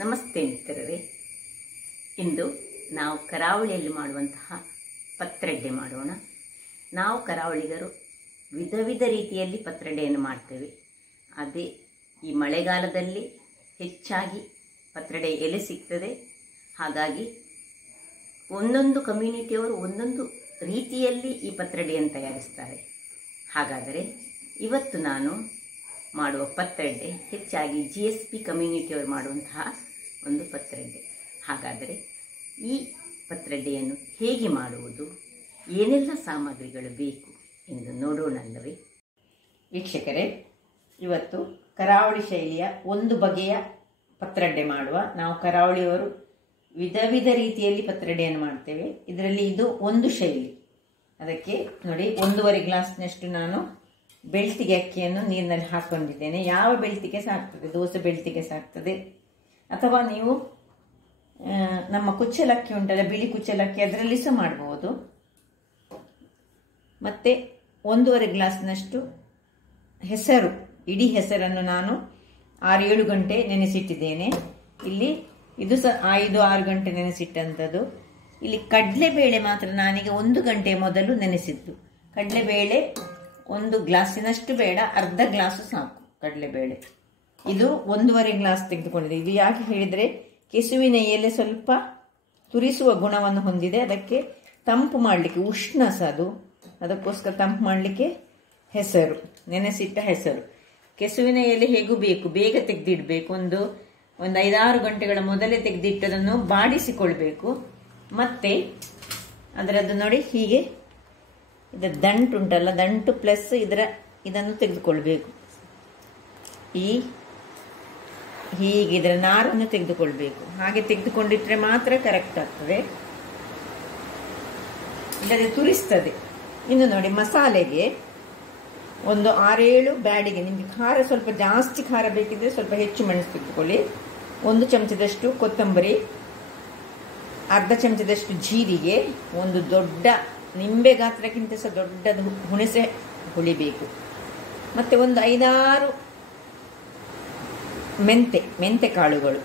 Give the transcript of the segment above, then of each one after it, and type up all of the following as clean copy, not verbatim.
ನಮಸ್ತೆ ಮಿತ್ರರೇ. ಇಂದು ನಾವು ಕರಾವಳಿಯಲ್ಲಿ ಮಾಡುವಂತಹ ಪತ್ರೊಡೆ ಮಾಡೋಣ. ನಾವು ಕರಾವಳಿಗರು ವಿಧ ವಿಧ ರೀತಿಯಲ್ಲಿ ಪತ್ರೊಡೆಯನ್ನು ಮಾಡ್ತೇವೆ. ಅದೇ ಈ ಮಳೆಗಾಲದಲ್ಲಿ ಹೆಚ್ಚಾಗಿ ಪತ್ರೊಡೆ ಎಲೆ ಸಿಗ್ತದೆ. ಹಾಗಾಗಿ ಒಂದೊಂದು ಕಮ್ಯುನಿಟಿಯವರು ಒಂದೊಂದು ರೀತಿಯಲ್ಲಿ ಈ ಪತ್ರೊಡೆಯನ್ನು ತಯಾರಿಸ್ತಾರೆ. ಹಾಗಾದರೆ ಇವತ್ತು ನಾನು ಮಾಡುವ ಪತ್ರೊಡೆ ಹೆಚ್ಚಾಗಿ GSP ಕಮ್ಯುನಿಟಿಯವರು ಮಾಡುವಂತಹ ಒಂದು ಪತ್ರೊಡೆ. ಹಾಗಾದರೆ ಈ ಪತ್ರೊಡೆಯನ್ನು ಹೇಗೆ ಮಾಡುವುದು, ಏನೆಲ್ಲ ಸಾಮಗ್ರಿಗಳು ಬೇಕು ಎಂದು ನೋಡೋಣಲ್ಲವೇ? ವೀಕ್ಷಕರೇ, ಇವತ್ತು ಕರಾವಳಿ ಶೈಲಿಯ ಒಂದು ಬಗೆಯ ಪತ್ರೊಡೆ ಮಾಡುವ. ನಾವು ಕರಾವಳಿಯವರು ವಿಧ ವಿಧ ರೀತಿಯಲ್ಲಿ ಪತ್ರೊಡೆಯನ್ನು ಮಾಡ್ತೇವೆ. ಇದರಲ್ಲಿ ಇದು ಒಂದು ಶೈಲಿ. ಅದಕ್ಕೆ ನೋಡಿ, 1.5 ಗ್ಲಾಸ್ನಷ್ಟು ನಾನು ಬೆಳ್ತಿಗೆ ಅಕ್ಕಿಯನ್ನು ನೀರಿನಲ್ಲಿ ಹಾಕೊಂಡಿದ್ದೇನೆ. ಯಾವ ಬೆಳ್ತಿಗೆ ಸಾಕ್ತದೆ, ದೋಸೆ ಬೆಳ್ತಿಗೆ ಸಾಕ್ತದೆ, ಅಥವಾ ನೀವು ನಮ್ಮ ಕುಚ್ಚಲಕ್ಕಿ ಉಂಟಲ್ಲ, ಬಿಳಿ ಕುಚ್ಚಲಕ್ಕಿ, ಅದರಲ್ಲಿ ಸಹ ಮಾಡಬಹುದು. ಮತ್ತೆ 1.5 ಗ್ಲಾಸ್ನಷ್ಟು ಹೆಸರು, ಇಡೀ ಹೆಸರನ್ನು ನಾನು 6-7 ಗಂಟೆ ನೆನೆಸಿಟ್ಟಿದ್ದೇನೆ. ಇಲ್ಲಿ ಇದು ಸಹ 5-6 ಗಂಟೆ ನೆನೆಸಿಟ್ಟಂಥದ್ದು. ಇಲ್ಲಿ ಕಡಲೆಬೇಳೆ ಮಾತ್ರ ನಾನೀಗ 1 ಗಂಟೆ ಮೊದಲು ನೆನೆಸಿದ್ದು. ಕಡಲೆಬೇಳೆ 1 ಗ್ಲಾಸಿನಷ್ಟು ಬೇಡ, ಅರ್ಧ ಗ್ಲಾಸು ಸಾಕು ಕಡಲೆಬೇಳೆ. ಇದು 1.5 ಗ್ಲಾಸ್ ತೆಗೆದುಕೊಂಡಿದೆ. ಇದು ಯಾಕೆ ಹೇಳಿದರೆ, ಕೆಸುವಿನ ಎಲೆ ಸ್ವಲ್ಪ ತುರಿಸುವ ಗುಣವನ್ನು ಹೊಂದಿದೆ. ಅದಕ್ಕೆ ತಂಪು ಮಾಡಲಿಕ್ಕೆ, ಉಷ್ಣ ಸಹ ಅದು, ಅದಕ್ಕೋಸ್ಕರ ತಂಪು ಮಾಡಲಿಕ್ಕೆ ಹೆಸರು, ನೆನೆಸಿಟ್ಟ ಹೆಸರು. ಕೆಸುವಿನ ಎಲೆ ಹೇಗೂ ಬೇಕು, ಬೇಗ ತೆಗೆದಿಡಬೇಕು. ಒಂದು 5-6 ಗಂಟೆಗಳ ಮೊದಲೇ ತೆಗೆದಿಟ್ಟದನ್ನು ಬಾಡಿಸಿಕೊಳ್ಬೇಕು. ಮತ್ತೆ ಅದರದ್ದು ನೋಡಿ, ಹೀಗೆ ಇದರ ದಂಟು ಉಂಟಲ್ಲ, ದಂಟು ಪ್ಲಸ್ ಇದನ್ನು ತೆಗೆದುಕೊಳ್ಬೇಕು. ಹೀಗೆ ಇದರ ನಾರನ್ನು ತೆಗೆದುಕೊಳ್ಬೇಕು. ಹಾಗೆ ತೆಗೆದುಕೊಂಡಿಟ್ರೆ ಮಾತ್ರ ಕರೆಕ್ಟ್ ಆಗ್ತದೆ, ಇಲ್ಲದೆ ತುರಿಸ್ತದೆ. ಇನ್ನು ನೋಡಿ, ಮಸಾಲೆಗೆ ಒಂದು 6-7 ಬ್ಯಾಡಿಗೆ, ನಿಮಗೆ ಖಾರ ಸ್ವಲ್ಪ ಜಾಸ್ತಿ ಖಾರ ಬೇಕಿದ್ರೆ ಸ್ವಲ್ಪ ಹೆಚ್ಚು ಮೆಣಸು ತೆಗೆದುಕೊಳ್ಳಿ. 1 ಚಮಚದಷ್ಟು ಕೊತ್ತಂಬರಿ, ಅರ್ಧ ಚಮಚದಷ್ಟು ಜೀರಿಗೆ, ಒಂದು ದೊಡ್ಡ ನಿಂಬೆ ಗಾತ್ರಕ್ಕಿಂತ ಸಹ ದೊಡ್ಡದು ಹುಣಸೆ ಹುಳಿಬೇಕು. ಮತ್ತೆ ಒಂದು 5-6 ಮೆಂತೆ ಕಾಳುಗಳು,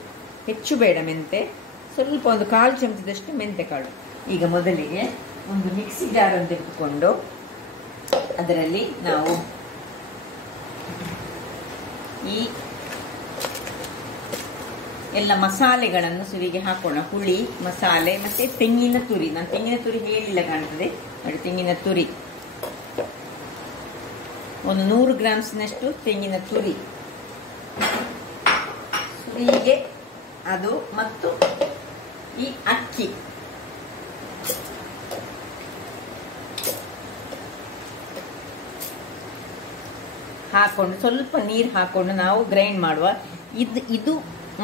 ಹೆಚ್ಚು ಬೇಡ ಮೆಂತೆ, ಸ್ವಲ್ಪ ಒಂದು 1/4 ಚಮಚದಷ್ಟು ಮೆಂತೆ ಕಾಳು. ಈಗ ಮೊದಲಿಗೆ ಒಂದು ಮಿಕ್ಸಿ ಜಾರನ್ನು ತೆಗೆದುಕೊಂಡು ಅದರಲ್ಲಿ ನಾವು ಈ ಎಲ್ಲ ಮಸಾಲೆಗಳನ್ನು ಸುರಿಗೆ ಹಾಕೋಣ. ಹುಳಿ, ಮಸಾಲೆ, ಮತ್ತೆ ತೆಂಗಿನ ತುರಿ. ನಾನು ತೆಂಗಿನ ತುರಿ ಹೇಳಿಲ್ಲ, ಕಾಣ್ತದೆ ನೋಡಿ, ತೆಂಗಿನ ತುರಿ ಒಂದು 100 ಗ್ರಾಮ್ಸ್ನಷ್ಟು ತೆಂಗಿನ ತುರಿ ಸುರಿಗೆ, ಅದು ಮತ್ತು ಈ ಅಕ್ಕಿ ಹಾಕೊಂಡು ಸ್ವಲ್ಪ ನೀರು ಹಾಕೊಂಡು ನಾವು ಗ್ರೈಂಡ್ ಮಾಡುವ. ಇದು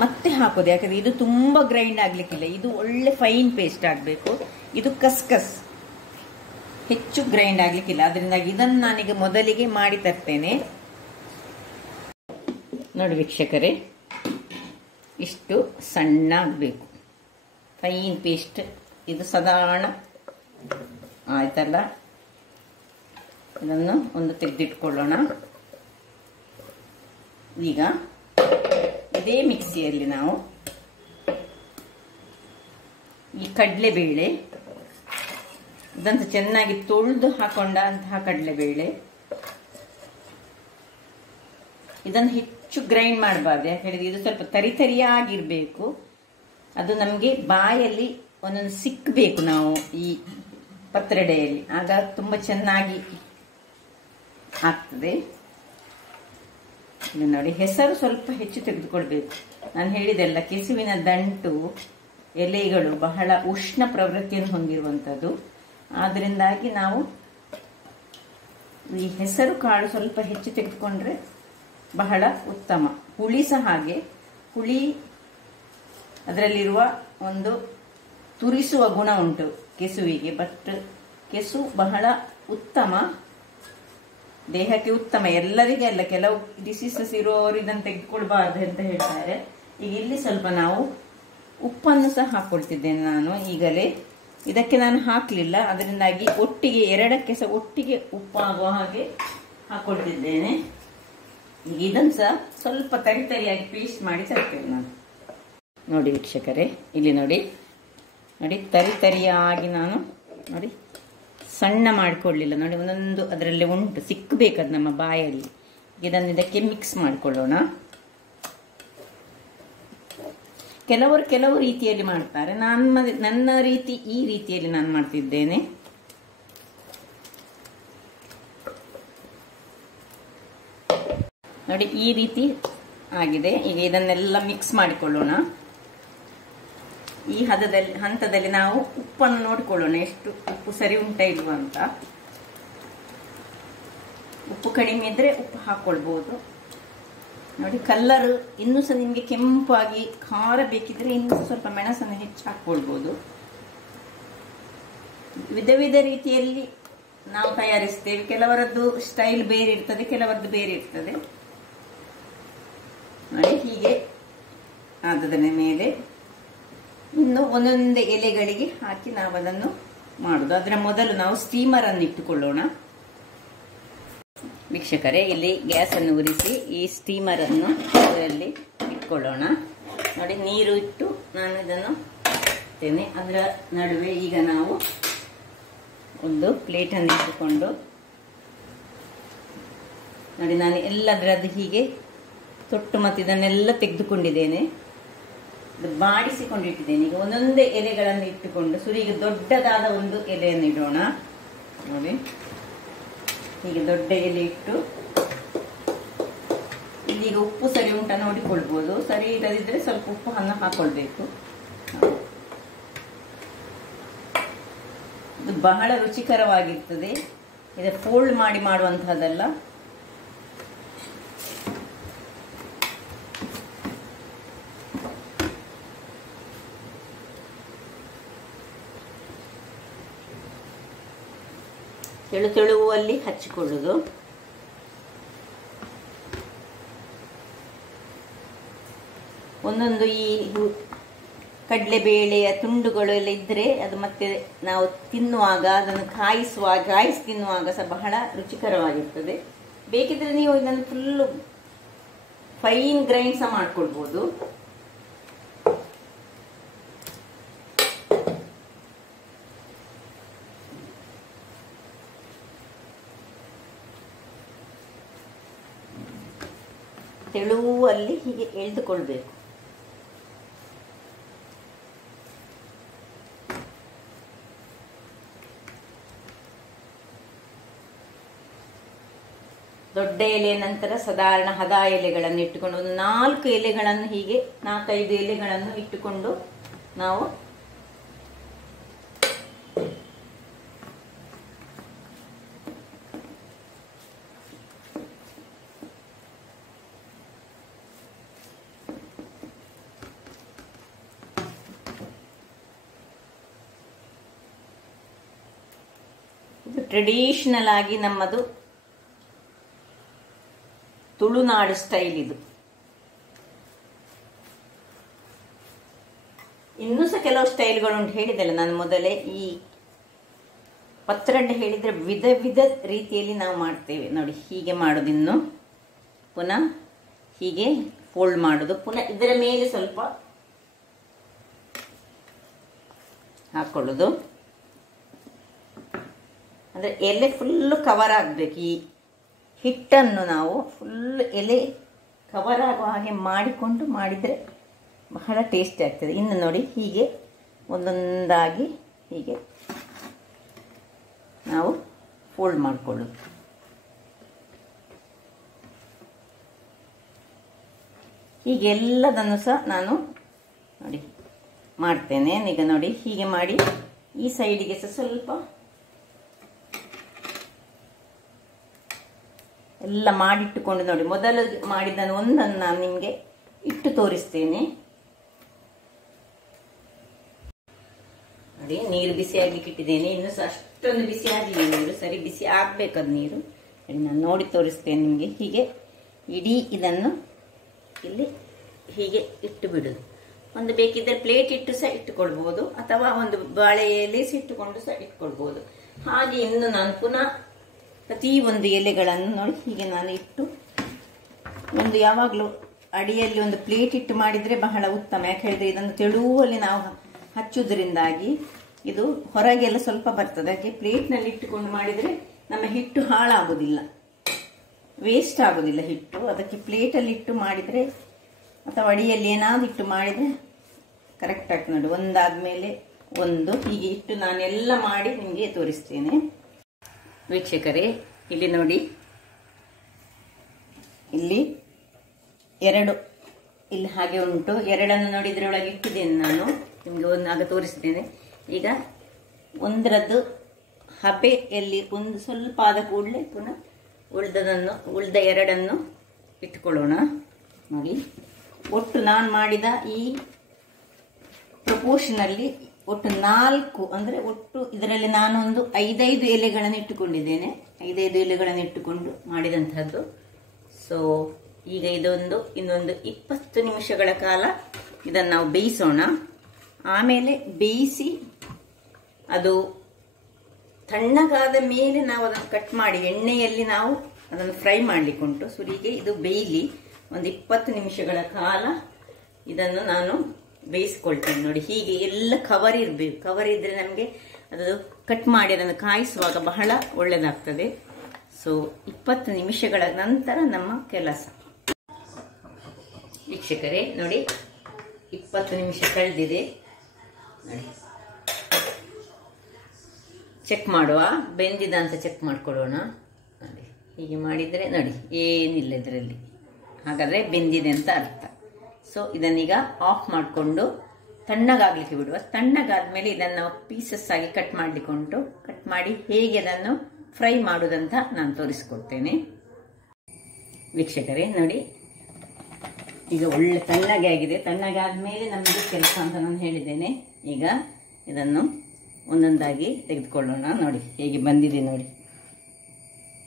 ಮತ್ತೆ ಹಾಕೋದು, ಯಾಕಂದ್ರೆ ಇದು ತುಂಬಾ ಗ್ರೈಂಡ್ ಆಗ್ಲಿಕ್ಕಿಲ್ಲ, ಇದು ಒಳ್ಳೆ ಫೈನ್ ಪೇಸ್ಟ್ ಆಗಬೇಕು. ಇದು ಕಸ್ಕಸ್, ಹೆಚ್ಚು ಗ್ರೈಂಡ್ ಆಗ್ಲಿಕ್ಕಿಲ್ಲ. ಅದರಿಂದಾಗಿ ಇದನ್ನು ನಾನೀಗ ಮೊದಲಿಗೆ ಮಾಡಿ ತರ್ತೇನೆ. ನೋಡಿ ವೀಕ್ಷಕರೇ, ಇಷ್ಟು ಸಣ್ಣ ಆಗಬೇಕು, ಫೈನ್ ಪೇಸ್ಟ್. ಇದು ಸಾಧಾರಣ ಆಯ್ತಲ್ಲ, ಇದನ್ನು ಒಂದು ತೆಗೆದಿಟ್ಕೊಳ್ಳೋಣ. ಈಗ ಇದೇ ಮಿಕ್ಸಿಯಲ್ಲಿ ನಾವು ಈ ಕಡಲೆಬೇಳೆ, ಇದಂತ ಚೆನ್ನಾಗಿ ತೊಳೆದು ಹಾಕೊಂಡಂತಹ ಕಡಲೆಬೇಳೆ, ಇದನ್ನು ಹೆಚ್ಚು ಗ್ರೈಂಡ್ ಮಾಡಬಾರ್ದು. ಯಾಕೆ ಹೇಳಿದ್ರೆ ಇದು ಸ್ವಲ್ಪ ತರಿತರಿಯಾಗಿರ್ಬೇಕು. ಅದು ನಮಗೆ ಬಾಯಲ್ಲಿ ಒಂದೊಂದು ಸಿಕ್ಕಬೇಕು ನಾವು ಈ ಪತ್ರೊಡೆಯಲ್ಲಿ, ಆಗ ತುಂಬ ಚೆನ್ನಾಗಿ ಆಗ್ತದೆ. ಇಲ್ಲಿ ನೋಡಿ, ಹೆಸರು ಸ್ವಲ್ಪ ಹೆಚ್ಚು ತೆಗೆದುಕೊಳ್ಬೇಕು. ನಾನು ಹೇಳಿದೆಲ್ಲ, ಕೆಸುವಿನ ದಂಟು ಎಲೆಗಳು ಬಹಳ ಉಷ್ಣ ಪ್ರವೃತ್ತಿಯನ್ನು ಹೊಂದಿರುವಂಥದ್ದು. ಆದ್ದರಿಂದಾಗಿ ನಾವು ಈ ಹೆಸರು ಕಾಳು ಸ್ವಲ್ಪ ಹೆಚ್ಚು ತೆಗೆದುಕೊಂಡ್ರೆ ಬಹಳ ಉತ್ತಮ. ಹುಳಿ ಸಹ ಹಾಗೆ, ಹುಳಿ ಅದರಲ್ಲಿರುವ ಒಂದು ತುರಿಸುವ ಗುಣ ಉಂಟು ಕೆಸುವಿಗೆ. ಬಟ್ ಕೆಸು ಬಹಳ ಉತ್ತಮ, ದೇಹಕ್ಕೆ ಉತ್ತಮ. ಎಲ್ಲರಿಗೆ ಅಲ್ಲ, ಕೆಲವು ಡಿಸೀಸಸ್ ಇರುವವರು ಇದನ್ನು ತೆಗೆದುಕೊಳ್ಬಾರ್ದು ಅಂತ ಹೇಳ್ತಾರೆ. ಈಗ ಇಲ್ಲಿ ಸ್ವಲ್ಪ ನಾವು ಉಪ್ಪನ್ನು ಸಹ ಹಾಕೊಳ್ತಿದ್ದೇನೆ ನಾನು ಈಗಲೇ. ಇದಕ್ಕೆ ನಾನು ಹಾಕಲಿಲ್ಲ, ಅದರಿಂದಾಗಿ ಒಟ್ಟಿಗೆ 2ಕ್ಕೆ ಸಹ ಒಟ್ಟಿಗೆ ಉಪ್ಪಾಗುವ ಹಾಗೆ ಹಾಕೊಳ್ತಿದ್ದೇನೆ. ಈಗ ಇದನ್ನು ಸಹ ಸ್ವಲ್ಪ ತರಿತರಿಯಾಗಿ ಪೇಸ್ಟ್ ಮಾಡಿ ತರ್ತೇನೆ ನಾನು. ನೋಡಿ ವೀಕ್ಷಕರೇ, ಇಲ್ಲಿ ನೋಡಿ ನೋಡಿ ತರಿಯಾಗಿ ನಾನು ನೋಡಿ ಸಣ್ಣ ಮಾಡಿಕೊಳ್ಳಿಲ್ಲ ನೋಡಿ, ಒಂದೊಂದು ಅದರಲ್ಲಿ ಉಂಟು ಸಿಕ್ಕಬೇಕದು ನಮ್ಮ ಬಾಯಲ್ಲಿ. ಇದಕ್ಕೆ ಮಿಕ್ಸ್ ಮಾಡಿಕೊಳ್ಳೋಣ. ಕೆಲವು ರೀತಿಯಲ್ಲಿ ಮಾಡ್ತಾರೆ, ನನ್ನ ರೀತಿ ಈ ರೀತಿಯಲ್ಲಿ ನಾನು ಮಾಡ್ತಿದ್ದೇನೆ. ನೋಡಿ ಈ ರೀತಿ ಆಗಿದೆ. ಈಗ ಇದನ್ನೆಲ್ಲ ಮಿಕ್ಸ್ ಮಾಡಿಕೊಳ್ಳೋಣ. ಈ ಹಂತದಲ್ಲಿ ನಾವು ಉಪ್ಪನ್ನು ನೋಡಿಕೊಳ್ಳೋಣ, ಎಷ್ಟು ಉಪ್ಪು ಸರಿ ಉಂಟಾ ಇಲ್ವಾ ಅಂತ. ಉಪ್ಪು ಕಡಿಮೆ ಇದ್ರೆ ಉಪ್ಪು ಹಾಕೊಳ್ಬಹುದು. ನೋಡಿ ಕಲ್ಲರ್ ಇನ್ನೂ ಸಹ ನಿಮಗೆ ಕೆಂಪಾಗಿ ಖಾರ ಬೇಕಿದ್ರೆ ಇನ್ನೂ ಸ್ವಲ್ಪ ಮೆಣಸನ್ನು ಹೆಚ್ಚು ಹಾಕೊಳ್ಬಹುದು. ವಿಧ ರೀತಿಯಲ್ಲಿ ನಾವು ತಯಾರಿಸ್ತೇವೆ. ಕೆಲವರದ್ದು ಸ್ಟೈಲ್ ಬೇರೆ ಇರ್ತದೆ, ಕೆಲವರದ್ದು ಬೇರೆ ಇರ್ತದೆ. ನೋಡಿ ಹೀಗೆ ಅದರ ಮೇಲೆ ಇನ್ನು ಒಂದೊಂದೇ ಎಲೆಗಳಿಗೆ ಹಾಕಿ ನಾವು ಅದನ್ನು ಮಾಡುದು. ಅದರ ಮೊದಲು ನಾವು ಸ್ಟೀಮರ್ ಅನ್ನು ಇಟ್ಟುಕೊಳ್ಳೋಣ. ವೀಕ್ಷಕರೇ, ಇಲ್ಲಿ ಗ್ಯಾಸ್ ಅನ್ನು ಉರಿಸಿ ಈ ಸ್ಟೀಮರ್ ಅನ್ನು ಅದರಲ್ಲಿ ಇಟ್ಕೊಳ್ಳೋಣ. ನೋಡಿ ನೀರು ಇಟ್ಟು ನಾನು ಇದನ್ನು ಇಡ್ತೇನೆ. ಅದರ ನಡುವೆ ಈಗ ನಾವು ಒಂದು ಪ್ಲೇಟ್ ಅನ್ನು ಇಟ್ಟುಕೊಂಡು ನೋಡಿ ನಾನು ಎಲ್ಲದರದ್ದು ಹೀಗೆ ತೊಟ್ಟು ಮತ್ತು ಇದನ್ನೆಲ್ಲ ತೆಗೆದುಕೊಂಡಿದ್ದೇನೆ, ಬಾಡಿಸಿಕೊಂಡಿಟ್ಟಿದ್ದೇನೆ. ಈಗ ಒಂದೊಂದೇ ಎಲೆಗಳನ್ನು ಇಟ್ಟುಕೊಂಡು ಸುರಿಗೆ ದೊಡ್ಡದಾದ ಒಂದು ಎಲೆಯನ್ನು ಇಡೋಣ. ನೋಡಿ ಹೀಗೆ ದೊಡ್ಡ ಎಲೆ ಇಟ್ಟು ಇಲ್ಲಿಗ ಉಪ್ಪು ಸರಿ ಉಂಟ ನೋಡಿಕೊಳ್ಬಹುದು. ಸರಿ ಇಲ್ಲದಿದ್ರೆ ಸ್ವಲ್ಪ ಉಪ್ಪು ಅನ್ನ ಹಾಕೊಳ್ಬೇಕು. ಇದು ಬಹಳ ರುಚಿಕರವಾಗಿರ್ತದೆ. ಇದು ಫೋಲ್ಡ್ ಮಾಡಿ ಮಾಡುವಂತಹದ್ದಲ್ಲ. ತೆಳುವಲ್ಲಿ ಹಚ್ಚಿಕೊಳ್ಳುವುದು. ಒಂದೊಂದು ಈ ಕಡಲೆಬೇಳೆಯ ತುಂಡುಗಳು ಎಲ್ಲ ಇದ್ರೆ ಅದು ಮತ್ತೆ ನಾವು ತಿನ್ನುವಾಗ ಅದನ್ನು ಕಾಯಿಸಿ ತಿನ್ನುವಾಗ ಸಹ ಬಹಳ ರುಚಿಕರವಾಗಿರ್ತದೆ. ಬೇಕಿದ್ರೆ ನೀವು ಇದನ್ನು ಫುಲ್ಲು ಫೈನ್ ಗ್ರೈಂಡ್ ಸಹ ಮಾಡ್ಕೊಳ್ಬಹುದು. ತೆಳುವಲ್ಲಿ ಹೀಗೆ ಎಳೆದುಕೊಳ್ಬೇಕು. ದೊಡ್ಡ ಎಲೆಯ ನಂತರ ಸಾಧಾರಣ ಹದ ಎಲೆಗಳನ್ನು ಇಟ್ಟುಕೊಂಡು ಒಂದು 4 ಎಲೆಗಳನ್ನು ಹೀಗೆ 4-5 ಎಲೆಗಳನ್ನು ಇಟ್ಟುಕೊಂಡು ನಾವು ಇದು ಟ್ರೆಡಿಷನಲ್ ಆಗಿ ನಮ್ಮದು ತುಳುನಾಡು ಸ್ಟೈಲ್. ಇದು ಇನ್ನೂ ಸಹ ಕೆಲವು ಸ್ಟೈಲ್ಗಳು ಉಂಟು, ಹೇಳಿದೆಲ್ಲ ನಾನು ಮೊದಲೇ. ಈ ಪತ್ರೊಡೆ ಹೇಳಿದ್ರೆ ವಿಧ ರೀತಿಯಲ್ಲಿ ನಾವು ಮಾಡ್ತೇವೆ. ನೋಡಿ ಹೀಗೆ ಮಾಡೋದು, ಇನ್ನು ಪುನಃ ಹೀಗೆ ಫೋಲ್ಡ್ ಮಾಡೋದು, ಪುನಃ ಇದರ ಮೇಲೆ ಸ್ವಲ್ಪ ಹಾಕೊಳ್ಳೋದು. ಅಂದ್ರೆ ಎಲೆ ಫುಲ್ಲು ಕವರ್ ಆಗಬೇಕು. ಈ ಹಿಟ್ಟನ್ನು ನಾವು ಫುಲ್ ಎಲೆ ಕವರ್ ಆಗುವ ಹಾಗೆ ಮಾಡಿದರೆ ಬಹಳ ಟೇಸ್ಟಿ ಆಗ್ತದೆ. ಇನ್ನು ನೋಡಿ ಹೀಗೆ ಒಂದೊಂದಾಗಿ ಹೀಗೆ ನಾವು ಫೋಲ್ಡ್ ಮಾಡಿಕೊಳ್ಳೋದು. ಹೀಗೆಲ್ಲದನ್ನು ಸಹ ನಾನು ನೋಡಿ ಮಾಡ್ತೇನೆ. ಈಗ ನೋಡಿ ಹೀಗೆ ಮಾಡಿ ಈ ಸೈಡಿಗೆ ಸಹ ಸ್ವಲ್ಪ ಎಲ್ಲ ಮಾಡಿಟ್ಟುಕೊಂಡು ನೋಡಿ, ಮೊದಲು ಮಾಡಿದ್ದನ್ನು ಒಂದನ್ನು ನಾನು ನಿಮಗೆ ಇಟ್ಟು ತೋರಿಸ್ತೇನೆ. ನೋಡಿ ನೀರು ಬಿಸಿ ಆಗ್ಲಿಕ್ಕೆ ಇಟ್ಟಿದ್ದೇನೆ. ಇನ್ನು ಸಹ ಅಷ್ಟೊಂದು ಬಿಸಿ ಆಗಲಿಲ್ಲ ನೀರು, ಸರಿ ಬಿಸಿ ಆಗ್ಬೇಕದು ನೀರು. ನಾನು ನೋಡಿ ತೋರಿಸ್ತೇನೆ ನಿಮಗೆ. ಹೀಗೆ ಇಡೀ ಇದನ್ನು ಇಲ್ಲಿ ಹೀಗೆ ಇಟ್ಟು ಬಿಡುದು. ಒಂದು ಬೇಕಿದ್ರೆ ಪ್ಲೇಟ್ ಇಟ್ಟು ಸಹ ಇಟ್ಟುಕೊಳ್ಬಹುದು, ಅಥವಾ ಒಂದು ಬಾಳೆ ಎಲೆ ಇಟ್ಟುಕೊಂಡು ಸಹ ಇಟ್ಕೊಳ್ಬಹುದು. ಹಾಗೆ ಇನ್ನು ನಾನು ಪುನಃ ಪ್ರತಿ ಒಂದು ಎಲೆಗಳನ್ನು ನೋಡಿ ಹೀಗೆ ನಾನು ಇಟ್ಟು ಒಂದು ಯಾವಾಗಲೂ ಅಡಿಯಲ್ಲಿ ಒಂದು ಪ್ಲೇಟ್ ಇಟ್ಟು ಮಾಡಿದರೆ ಬಹಳ ಉತ್ತಮ. ಯಾಕೆ ಹೇಳಿದ್ರೆ ಇದನ್ನು ತೆಳುವಲ್ಲಿ ನಾವು ಹಚ್ಚುವುದರಿಂದಾಗಿ ಇದು ಹೊರಗೆಲ್ಲ ಸ್ವಲ್ಪ ಬರ್ತದೆ. ಅದಕ್ಕೆ ಪ್ಲೇಟ್ನಲ್ಲಿ ಇಟ್ಟುಕೊಂಡು ಮಾಡಿದರೆ ನಮ್ಮ ಹಿಟ್ಟು ಹಾಳಾಗೋದಿಲ್ಲ, ವೇಸ್ಟ್ ಆಗೋದಿಲ್ಲ ಹಿಟ್ಟು. ಅದಕ್ಕೆ ಪ್ಲೇಟಲ್ಲಿ ಇಟ್ಟು ಮಾಡಿದರೆ ಅಥವಾ ಅಡಿಯಲ್ಲಿ ಏನಾದ್ರು ಇಟ್ಟು ಮಾಡಿದರೆ ಕರೆಕ್ಟ್ ಆಗ್ತದೆ ನೋಡಿ. ಒಂದಾದ್ಮೇಲೆ ಒಂದು ಹೀಗೆ ಇಟ್ಟು ನಾನೆಲ್ಲ ಮಾಡಿ ನಿಮಗೆ ತೋರಿಸ್ತೇನೆ. ವೀಕ್ಷಕರೇ, ಇಲ್ಲಿ ನೋಡಿ, ಇಲ್ಲಿ 2 ಇಲ್ಲಿ ಹಾಗೆ ಉಂಟು. 2 ನೋಡಿ ಇದರೊಳಗೆ ಇಟ್ಟಿದ್ದೇನೆ ನಾನು, ನಿಮಗೆ ಆಗ ತೋರಿಸ್ತೇನೆ. ಈಗ ಒಂದರದ್ದು ಹಬೆಯಲ್ಲಿ ಒಂದು ಸ್ವಲ್ಪ ಆದ ಕೂಡಲೇ ಪುನಃ ಉಳಿದ 2 ಇಟ್ಕೊಳ್ಳೋಣ. ನೋಡಿ, ಒಟ್ಟು ನಾನು ಮಾಡಿದ ಈ ಪ್ರಪೋರ್ಷನಲ್ಲಿ ಒಟ್ಟು 4 ಅಂದರೆ ಒಟ್ಟು ಇದರಲ್ಲಿ ನಾನೊಂದು 5 ಎಲೆಗಳನ್ನು ಇಟ್ಟುಕೊಂಡಿದ್ದೇನೆ. 5 ಎಲೆಗಳನ್ನು ಇಟ್ಟುಕೊಂಡು ಮಾಡಿದಂತಹದ್ದು. ಸೊ ಈಗ ಇನ್ನೊಂದು 20 ನಿಮಿಷಗಳ ಕಾಲ ಇದನ್ನು ನಾವು ಬೇಯಿಸೋಣ. ಆಮೇಲೆ ಬೇಯಿಸಿ ಅದು ತಣ್ಣಗಾದ ಮೇಲೆ ನಾವು ಅದನ್ನು ಕಟ್ ಮಾಡಿ ಎಣ್ಣೆಯಲ್ಲಿ ನಾವು ಅದನ್ನು ಫ್ರೈ ಮಾಡಲಿಕ್ಕೆ ಉಂಟು. ಸುರಿಗೆ ಇದು ಬೇಯಲಿ. ಒಂದು 20 ನಿಮಿಷಗಳ ಕಾಲ ಇದನ್ನು ನಾನು ಬೇಯಿಸ್ಕೊಳ್ತೇನೆ. ನೋಡಿ, ಹೀಗೆ ಎಲ್ಲ ಕವರ್ ಇರಬೇಕು. ಕವರ್ ಇದ್ರೆ ನಮಗೆ ಅದು ಕಟ್ ಮಾಡಿ ಅದನ್ನು ಕಾಯಿಸುವಾಗ ಬಹಳ ಒಳ್ಳೆಯದಾಗ್ತದೆ. ಸೊ 20 ನಿಮಿಷಗಳ ನಂತರ ನಮ್ಮ ಕೆಲಸ. ವೀಕ್ಷಕರೇ ನೋಡಿ, 20 ನಿಮಿಷ ಕಳೆದಿದೆ. ನೋಡಿ, ಚೆಕ್ ಮಾಡುವ, ಬೆಂದಿದ ಅಂತ ಚೆಕ್ ಮಾಡ್ಕೊಳ್ಳೋಣ. ನೋಡಿ, ಹೀಗೆ ಮಾಡಿದರೆ ನೋಡಿ ಏನಿಲ್ಲ ಇದರಲ್ಲಿ, ಹಾಗಾದರೆ ಬೆಂದಿದೆ ಅಂತ ಅರ್ಥ. ಸೊ ಇದನ್ನೀಗ ಆಫ್ ಮಾಡಿಕೊಂಡು ತಣ್ಣಗಾಗ್ಲಿಕ್ಕೆ ಬಿಡುವ. ತಣ್ಣಗಾದ್ಮೇಲೆ ಇದನ್ನು ನಾವು ಪೀಸಸ್ ಆಗಿ ಕಟ್ ಮಾಡಲಿಕ್ಕೆ ಕಟ್ ಮಾಡಿ ಹೇಗೆ ಅದನ್ನು ಫ್ರೈ ಮಾಡುವುದಂತ ನಾನು ತೋರಿಸ್ಕೊಡ್ತೇನೆ. ವೀಕ್ಷಕರೇ ನೋಡಿ, ಈಗ ಒಳ್ಳೆ ತಣ್ಣಗೆ ಆಗಿದೆ. ತಣ್ಣಗಾದ್ಮೇಲೆ ನಮಗೆ ಕೆಲಸ ಅಂತ ನಾನು ಹೇಳಿದ್ದೇನೆ. ಈಗ ಇದನ್ನು ಒಂದೊಂದಾಗಿ ತೆಗೆದುಕೊಳ್ಳೋಣ. ನೋಡಿ ಹೇಗೆ ಬಂದಿದೆ, ನೋಡಿ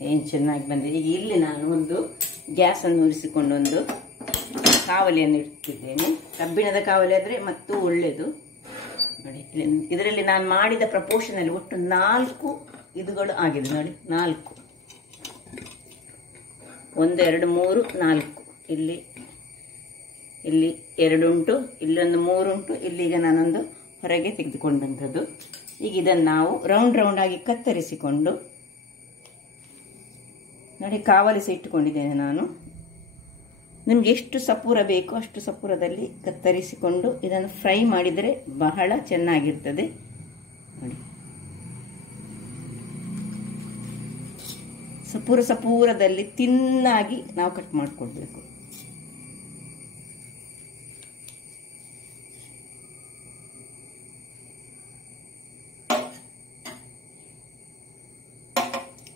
ಏನು ಚೆನ್ನಾಗಿ ಬಂದಿದೆ. ಈಗ ಇಲ್ಲಿ ನಾನು ಒಂದು ಗ್ಯಾಸನ್ನು ಉರಿಸಿಕೊಂಡು ಒಂದು ಕಾವಲಿಯನ್ನು ಇಡ್ತಿದ್ದೇನೆ. ಕಬ್ಬಿಣದ ಕಾವಲಿ ಆದರೆ ಮತ್ತೂ ಒಳ್ಳೆಯದು. ನೋಡಿ, ಇದರಲ್ಲಿ ನಾನು ಮಾಡಿದ ಪ್ರಪೋರ್ಷನಲ್ಲಿ ಒಟ್ಟು 4 ಇದುಗಳು ಆಗಿದೆ. ನೋಡಿ, 4, 1 2 3 4. ಇಲ್ಲಿ 2 ಉಂಟು, ಇಲ್ಲೊಂದು 3 ಉಂಟು, ಇಲ್ಲಿಗ ನಾನೊಂದು ಹೊರಗೆ ತೆಗೆದುಕೊಂಡಂಥದ್ದು. ಈಗ ಇದನ್ನು ನಾವು ರೌಂಡ್ ಆಗಿ ಕತ್ತರಿಸಿಕೊಂಡು ನೋಡಿ ಕಾವಲಿಸಿ ಇಟ್ಟುಕೊಂಡಿದ್ದೇನೆ ನಾನು. ನಿಮ್ಗೆ ಎಷ್ಟು ಸಪೂರ ಬೇಕೋ ಅಷ್ಟು ಸಪೂರದಲ್ಲಿ ಕತ್ತರಿಸಿಕೊಂಡು ಇದನ್ನು ಫ್ರೈ ಮಾಡಿದರೆ ಬಹಳ ಚೆನ್ನಾಗಿರ್ತದೆ. ನೋಡಿ, ಸಪೂರದಲ್ಲಿ ತಿನ್ನಾಗಿ ನಾವು ಕಟ್ ಮಾಡಿಕೊಡ್ಬೇಕು.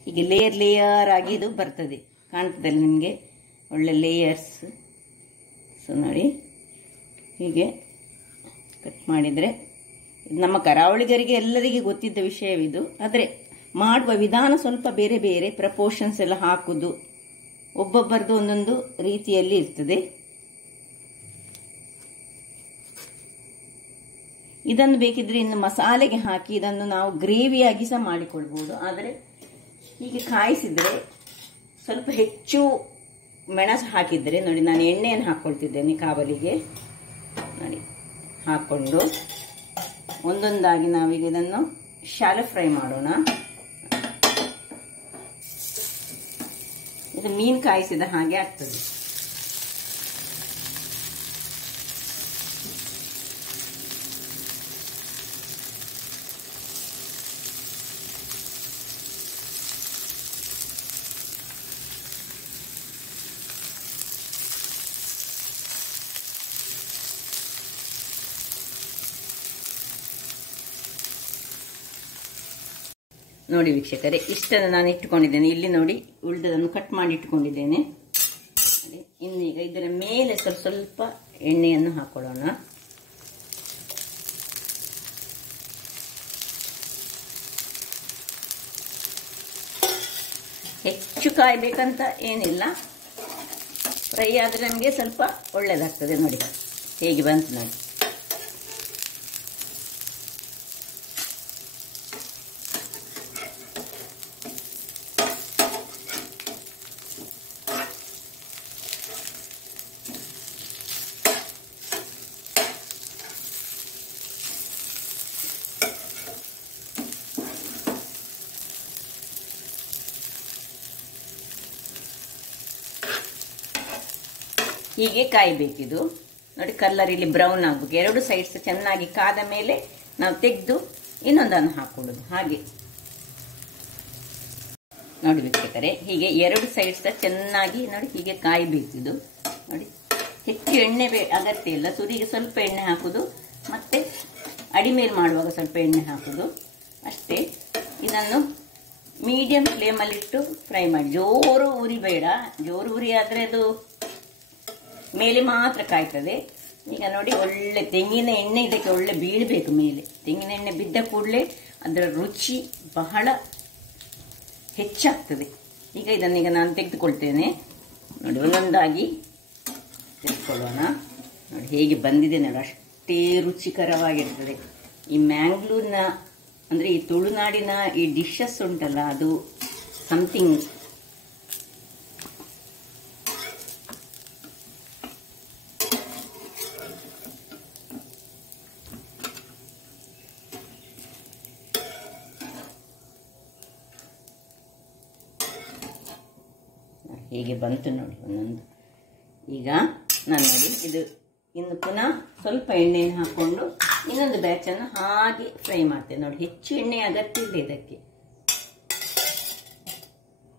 ಹೀಗೆ ಲೇಯರ್ ಆಗಿ ಇದು ಬರ್ತದೆ, ಕಾಣ್ತದೆ ನಿಮಗೆ ಒಳ್ಳೆ ಲೇಯರ್ಸ್. ಸೊ ನೋಡಿ, ಹೀಗೆ ಕಟ್ ಮಾಡಿದರೆ ನಮ್ಮ ಕರಾವಳಿಗರಿಗೆ ಎಲ್ಲರಿಗೆ ಗೊತ್ತಿದ್ದ ವಿಷಯವಿದು. ಆದರೆ ಮಾಡುವ ವಿಧಾನ ಸ್ವಲ್ಪ ಬೇರೆ ಬೇರೆ, ಪ್ರಪೋರ್ಷನ್ಸ್ ಎಲ್ಲ ಹಾಕುವುದು ಒಬ್ಬೊಬ್ಬರದು ಒಂದೊಂದು ರೀತಿಯಲ್ಲಿ ಇರ್ತದೆ. ಇದನ್ನು ಬೇಕಿದ್ರೆ ಇನ್ನು ಮಸಾಲೆಗೆ ಹಾಕಿ ಇದನ್ನು ನಾವು ಗ್ರೇವಿಯಾಗಿ ಸಹ ಮಾಡಿಕೊಳ್ಬೋದು. ಆದರೆ ಹೀಗೆ ಕಾಯಿಸಿದರೆ ಸ್ವಲ್ಪ ಹೆಚ್ಚು ಮೆಣಸು ಹಾಕಿದರೆ ನೋಡಿ, ನಾನು ಎಣ್ಣೆಯನ್ನು ಹಾಕ್ಕೊಳ್ತಿದ್ದೇನೆ ಕಾವಲಿಗೆ. ನೋಡಿ, ಹಾಕ್ಕೊಂಡು ಒಂದೊಂದಾಗಿ ನಾವೀಗ ಇದನ್ನು ಶಾಲೋ ಫ್ರೈ ಮಾಡೋಣ. ಇದು ಮೀನು ಕಾಯಿಸಿದ ಹಾಗೆ ಆಗ್ತದೆ. ನೋಡಿ ವೀಕ್ಷಕರೇ, ಇಷ್ಟನ್ನು ನಾನು ಇಟ್ಟುಕೊಂಡಿದ್ದೇನೆ. ಇಲ್ಲಿ ನೋಡಿ, ಉಳಿದದನ್ನು ಕಟ್ ಮಾಡಿ ಇಟ್ಟುಕೊಂಡಿದ್ದೇನೆ. ಇನ್ನೀಗ ಇದರ ಮೇಲೆ ಸ್ವಲ್ಪ ಎಣ್ಣೆಯನ್ನು ಹಾಕೊಳ್ಳೋಣ. ಹೆಚ್ಚು ಕಾಯಬೇಕಂತ ಏನಿಲ್ಲ, ಫ್ರೈ ಆದರೆ ನಮಗೆ ಸ್ವಲ್ಪ ಒಳ್ಳೆಯದಾಗ್ತದೆ. ನೋಡಿ ಹೇಗೆ ಬಂತು ನೋಡಿ. ಹೀಗೆ ಕಾಯಬೇಕಿದು. ನೋಡಿ ಕಲರ್ ಇಲ್ಲಿ ಬ್ರೌನ್ ಆಗಬೇಕು. ಎರಡು ಸೈಡ್ಸ್ ಚೆನ್ನಾಗಿ ಕಾದ ಮೇಲೆ ನಾವು ತೆಗೆದು ಇನ್ನೊಂದನ್ನು ಹಾಕೊಳ್ಳೋದು. ಹಾಗೆ ನೋಡಿ ವೀಕ್ಷಕರೇ, ಹೀಗೆ ಎರಡು ಸೈಡ್ಸ್ ಚೆನ್ನಾಗಿ ನೋಡಿ ಹೀಗೆ ಕಾಯಬೇಕಿದು. ನೋಡಿ ಹೆಚ್ಚು ಎಣ್ಣೆ ಅಗತ್ಯ ಇಲ್ಲ. ತುದಿಗೆ ಸ್ವಲ್ಪ ಎಣ್ಣೆ ಹಾಕುದು, ಮತ್ತೆ ಅಡಿಮೇಲೆ ಮಾಡುವಾಗ ಸ್ವಲ್ಪ ಎಣ್ಣೆ ಹಾಕುದು ಅಷ್ಟೇ. ಇದನ್ನು ಮೀಡಿಯಂ ಫ್ಲೇಮಲ್ಲಿಟ್ಟು ಫ್ರೈ ಮಾಡಿ. ಜೋರು ಉರಿ ಬೇಡ. ಜೋರು ಉರಿ ಆದರೆ ಅದು ಮೇಲೆ ಮಾತ್ರ ಕಾಯ್ತದೆ. ಈಗ ನೋಡಿ ಒಳ್ಳೆ ತೆಂಗಿನ ಎಣ್ಣೆ ಇದಕ್ಕೆ ಒಳ್ಳೆ ಬೀಳಬೇಕು ಮೇಲೆ. ತೆಂಗಿನ ಎಣ್ಣೆ ಬಿದ್ದ ಕೂಡಲೇ ಅದರ ರುಚಿ ಬಹಳ ಹೆಚ್ಚಾಗ್ತದೆ. ಇದನ್ನೀಗ ನಾನು ತೆಗೆದುಕೊಳ್ತೇನೆ. ನೋಡಿ ಒಂದೊಂದಾಗಿ ತೆಗೆದುಕೊಳ್ಳೋಣ. ನೋಡಿ ಹೇಗೆ ಬಂದಿದೆ ನೋಡಿ, ಅಷ್ಟೇ ರುಚಿಕರವಾಗಿರ್ತದೆ. ಈ ಮ್ಯಾಂಗ್ಳೂರಿನ ಅಂದರೆ ಈ ತುಳುನಾಡಿನ ಈ ಡಿಶಸ್ ಉಂಟಲ್ಲ, ಅದು ಸಮಥಿಂಗ್. ಹೀಗೆ ಬಂತು ನೋಡಿ ಒಂದೊಂದು. ಈಗ ನಾನು ನೋಡಿ ಇದು ಇನ್ನು ಪುನಃ ಸ್ವಲ್ಪ ಎಣ್ಣೆಯನ್ನು ಹಾಕೊಂಡು ಇನ್ನೊಂದು ಬ್ಯಾಚನ್ನು ಹಾಗೆ ಫ್ರೈ ಮಾಡ್ತೇನೆ. ನೋಡಿ ಹೆಚ್ಚು ಎಣ್ಣೆ ಅಗತ್ಯ ಇಲ್ಲ ಇದಕ್ಕೆ.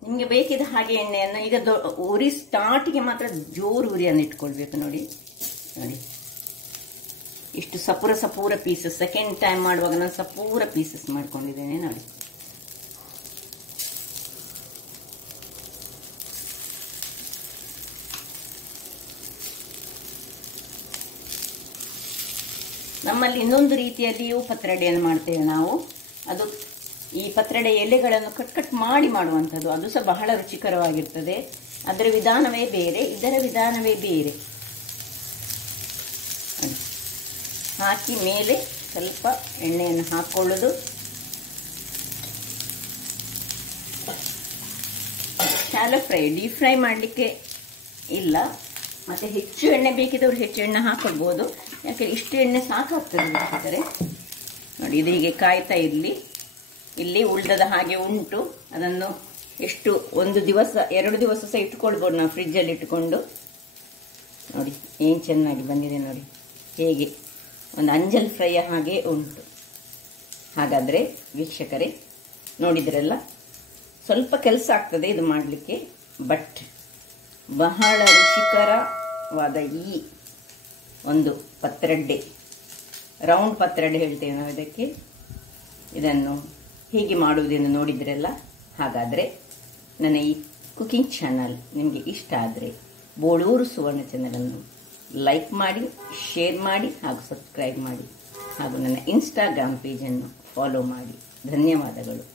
ನಿಮಗೆ ಬೇಕಿದ ಹಾಗೆ ಎಣ್ಣೆಯನ್ನು ಈಗ ಉರಿ ಸ್ಟಾರ್ಟಿಗೆ ಮಾತ್ರ ಜೋರು ಉರಿಯನ್ನು ಇಟ್ಕೊಳ್ಬೇಕು. ನೋಡಿ ನೋಡಿ ಇಷ್ಟು ಸಪೂರ ಸಪೂರ ಪೀಸಸ್. ಸೆಕೆಂಡ್ ಟೈಮ್ ಮಾಡುವಾಗ ನಾನು ಸಪೂರ ಪೀಸಸ್ ಮಾಡ್ಕೊಂಡಿದ್ದೇನೆ ನೋಡಿ. ನಮ್ಮಲ್ಲಿ ಇನ್ನೊಂದು ರೀತಿಯಲ್ಲಿಯೂ ಪತ್ರೊಡೆಯನ್ನು ಮಾಡ್ತೇವೆ ನಾವು. ಅದು ಈ ಪತ್ರೊಡೆ ಎಲೆಗಳನ್ನು ಕಟ್ ಮಾಡಿ ಮಾಡುವಂಥದ್ದು. ಅದು ಸಹ ಬಹಳ ರುಚಿಕರವಾಗಿರ್ತದೆ. ಅದರ ವಿಧಾನವೇ ಬೇರೆ, ಇದರ ವಿಧಾನವೇ ಬೇರೆ. ಹಾಕಿ ಮೇಲೆ ಸ್ವಲ್ಪ ಎಣ್ಣೆಯನ್ನು ಹಾಕೊಳ್ಳೋದು. ಶಾಲೋ ಫ್ರೈ, ಡೀಪ್ ಫ್ರೈ ಮಾಡಲಿಕ್ಕೆ ಇಲ್ಲ. ಮತ್ತೆ ಹೆಚ್ಚು ಎಣ್ಣೆ ಬೇಕಿದ್ದವ್ರು ಹೆಚ್ಚು ಎಣ್ಣೆ ಹಾಕೊಳ್ಬೋದು. ಯಾಕೆ ಇಷ್ಟು ಎಣ್ಣೆ ಸಾಕಾಗ್ತದೆ ಬೇಕಾದರೆ. ನೋಡಿ ಇದು ಹೀಗೆ ಕಾಯ್ತಾ ಇರಲಿ. ಇಲ್ಲಿ ಉಳ್ದದ ಹಾಗೆ ಉಂಟು. ಅದನ್ನು ಎಷ್ಟು ಒಂದು ದಿವಸ 2 ದಿವಸ ಸಹ ಇಟ್ಕೊಳ್ಬೋದು ನಾವು ಫ್ರಿಜ್ಜಲ್ಲಿ ಇಟ್ಕೊಂಡು. ನೋಡಿ ಏನು ಚೆನ್ನಾಗಿ ಬಂದಿದೆ ನೋಡಿ. ಹೇಗೆ ಒಂದು ಅಂಜಲ್ ಫ್ರೈಯ ಹಾಗೆ ಉಂಟು. ಹಾಗಾದರೆ ವೀಕ್ಷಕರೇ ನೋಡಿದ್ರಲ್ಲ, ಸ್ವಲ್ಪ ಕೆಲಸ ಆಗ್ತದೆ ಇದು ಮಾಡಲಿಕ್ಕೆ, ಬಟ್ ಬಹಳ ರುಚಿಕರವಾದ ಈ ಒಂದು ಪತ್ರೊಡೆ, ರೌಂಡ್ ಪತ್ರೊಡೆ ಹೇಳ್ತೇವೆ ನಾವು ಇದಕ್ಕೆ. ಇದನ್ನು ಹೀಗೆ ಮಾಡುವುದನ್ನು ನೋಡಿದ್ರಲ್ಲ. ಹಾಗಾದರೆ ನನ್ನ ಈ ಕುಕಿಂಗ್ ಚಾನಲ್ ನಿಮಗೆ ಇಷ್ಟ ಆದರೆ ಬೋಳೂರು ಸುವರ್ಣ ಚಾನಲನ್ನು ಲೈಕ್ ಮಾಡಿ, ಶೇರ್ ಮಾಡಿ ಹಾಗೂ ಸಬ್ಸ್ಕ್ರೈಬ್ ಮಾಡಿ. ಹಾಗೂ ನನ್ನ ಇನ್ಸ್ಟಾಗ್ರಾಮ್ ಪೇಜನ್ನು ಫಾಲೋ ಮಾಡಿ. ಧನ್ಯವಾದಗಳು.